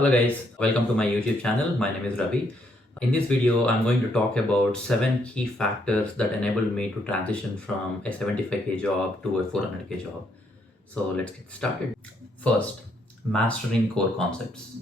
Hello guys, welcome to my YouTube channel. My name is Ravi. In this video, I'm going to talk about 7 key factors that enabled me to transition from a 75k job to a 400k job. So let's get started. First, mastering core concepts.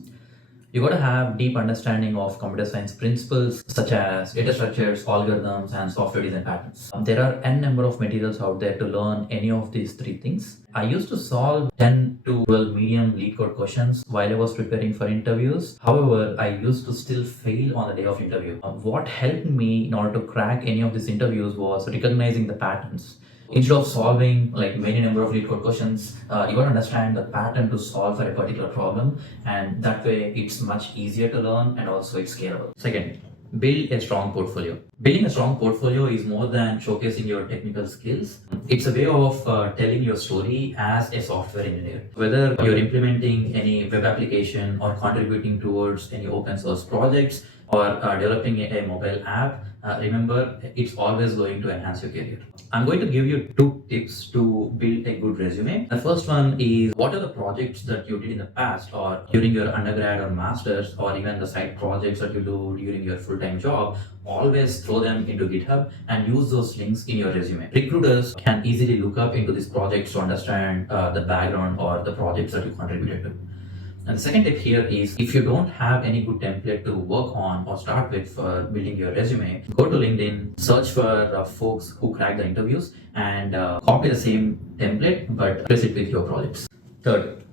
You got to have deep understanding of computer science principles such as data structures, algorithms, and software design patterns. There are n number of materials out there to learn any of these three things. I used to solve 10 to 12 medium lead code questions while I was preparing for interviews. However, I used to still fail on the day of interview. What helped me in order to crack any of these interviews was recognizing the patterns. Instead of solving like many number of lead code questions, you got to understand the pattern to solve for a particular problem, and that way it's much easier to learn and also it's scalable. Second, build a strong portfolio. Building a strong portfolio is more than showcasing your technical skills. It's a way of telling your story as a software engineer. Whether you're implementing any web application or contributing towards any open source projects or developing a mobile app, remember it's always going to enhance your career. I'm going to give you 2 tips to build a good resume. The first one is, what are the projects that you did in the past or during your undergrad or masters, or even the side projects that you do during your full-time job. Always throw them into GitHub and use those links in your resume. Recruiters can easily look up into these projects to understand the background or the projects that you contributed to. And the second tip here is, if you don't have any good template to work on or start with for building your resume, go to LinkedIn, search for folks who crack the interviews and copy the same template but replace it with your projects. Third,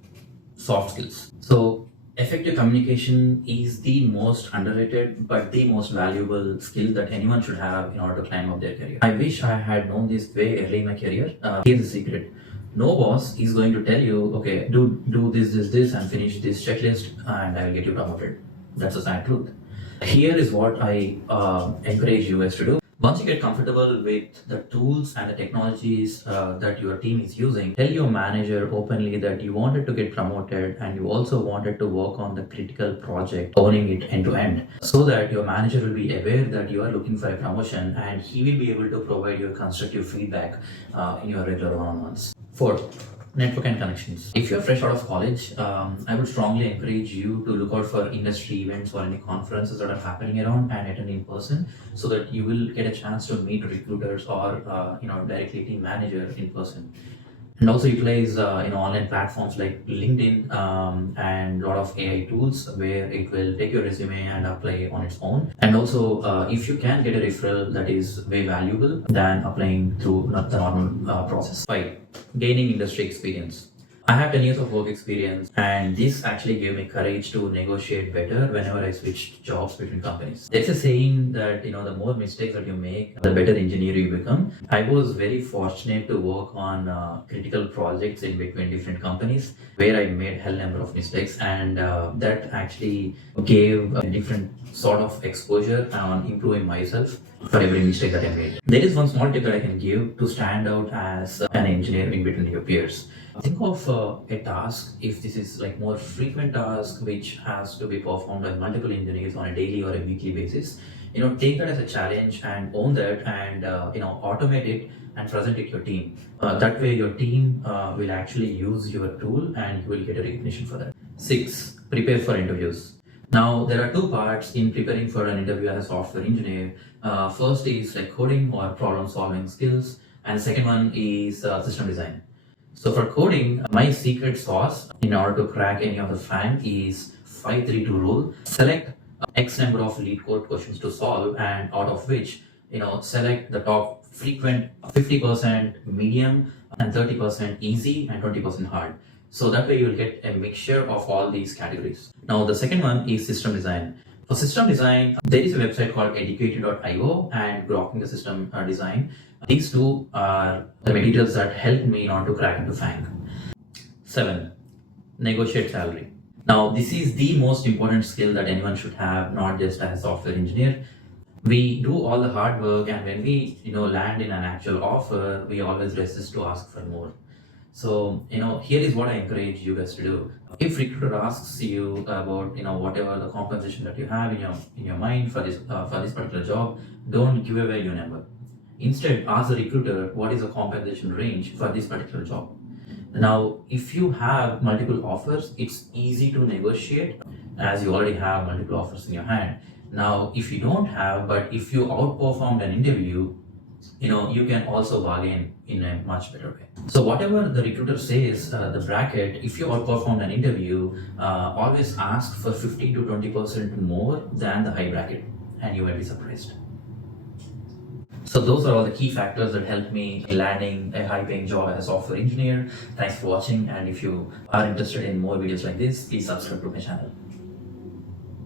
soft skills. So effective communication is the most underrated but the most valuable skill that anyone should have in order to climb up their career. I wish I had known this way early in my career. Here's the secret. No boss is going to tell you, okay, do this, and finish this checklist, and I will get you promoted. That's the sad truth. Here is what I encourage you guys to do. Once you get comfortable with the tools and the technologies that your team is using, tell your manager openly that you wanted to get promoted and you also wanted to work on the critical project, owning it end to end, so that your manager will be aware that you are looking for a promotion and he will be able to provide you constructive feedback in your regular one-on-ones. Fourth, network and connections. If you're fresh out of college, I would strongly encourage you to look out for industry events or any conferences that are happening around and attend in person, so that you will get a chance to meet recruiters or directly team manager in person. And also utilize online platforms like LinkedIn and a lot of AI tools where it will take your resume and apply on its own. And also if you can get a referral, that is way valuable than applying through the normal process. 5, gaining industry experience. I have 10 years of work experience, and this actually gave me courage to negotiate better whenever I switched jobs between companies. There's a saying that the more mistakes that you make, the better engineer you become. I was very fortunate to work on critical projects in between different companies where I made hell number of mistakes, and that actually gave a different sort of exposure on improving myself for every mistake that I made. There is one small tip that I can give to stand out as an engineer in between your peers. Think of a task, if this is like more frequent task which has to be performed by multiple engineers on a daily or a weekly basis. Take that as a challenge and own that, and automate it and present it to your team. That way your team will actually use your tool and you will get a recognition for that. 6, prepare for interviews. Now, there are 2 parts in preparing for an interview as a software engineer. First is like coding or problem solving skills, and second one is system design. So for coding, my secret sauce in order to crack any of the FANG is 5-3-2 rule. Select X number of lead code questions to solve, and out of which, select the top frequent 50% medium and 30% easy and 20% hard. So that way you will get a mixture of all these categories. Now the second one is system design. For system design, there is a website called educated.io and Grokking the System Design. These 2 are the materials that helped me in order to crack into FANG. 7, negotiate salary. Now this is the most important skill that anyone should have, not just as a software engineer. We do all the hard work, and when we land in an actual offer, we always resist to ask for more. So, here is what I encourage you guys to do. If recruiter asks you about, whatever the compensation that you have in your mind for this particular job, don't give away your number. Instead, ask the recruiter what is the compensation range for this particular job. Now, if you have multiple offers, it's easy to negotiate as you already have multiple offers in your hand. Now, if you don't have, but if you outperformed an interview, you can also bargain in a much better way. So whatever the recruiter says, the bracket, if you outperformed an interview, always ask for 15 to 20% more than the high bracket, and you might be surprised. So those are all the key factors that helped me landing a high-paying job as a software engineer. Thanks for watching, and if you are interested in more videos like this, please subscribe to my channel.